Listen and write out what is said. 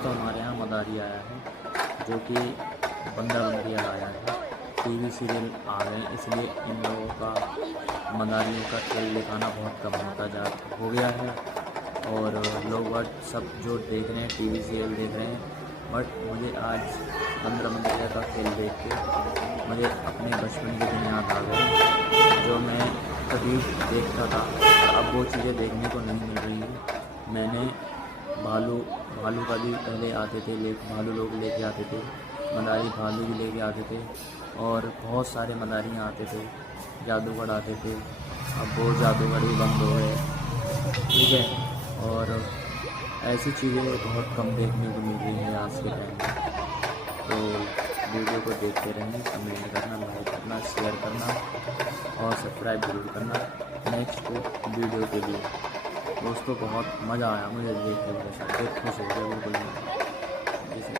दोस्तों हमारे यहाँ मदारी आया है, जो कि बंदर बंदरिया आया है। टीवी सीरियल आ गए, इसलिए इन लोगों का मदारियों का खेल दिखाना बहुत कम हो गया है। और लोग बट सब जो देख रहे हैं टीवी सीरियल देख रहे हैं, बट मुझे आज बंदर बंदरिया का खेल देख के मुझे अपने बचपन के दिन याद आ गए, जो मैं कभी देखता था। अब वो चीज़ें देखने को नहीं मिल रही हैं। मैंने भालू का भी पहले आते थे, भालू लोग लेके आते थे, मदारी भालू भी लेके आते थे, और बहुत सारे मदारियाँ आते थे, जादूगर आते थे। अब वो जादूगर भी बंद हो गए, ठीक है। और ऐसी चीज़ें बहुत कम देखने को मिल रही हैं आज के टाइम में। तो वीडियो को देखते रहें, कमेंट करना, लाइक करना, शेयर करना और सब्सक्राइब जरूर करना नेक्स्ट वीडियो के लिए। दोस्तों बहुत मज़ा आया मुझे देख के, मेरे साथ खुश हो गया बिल्कुल।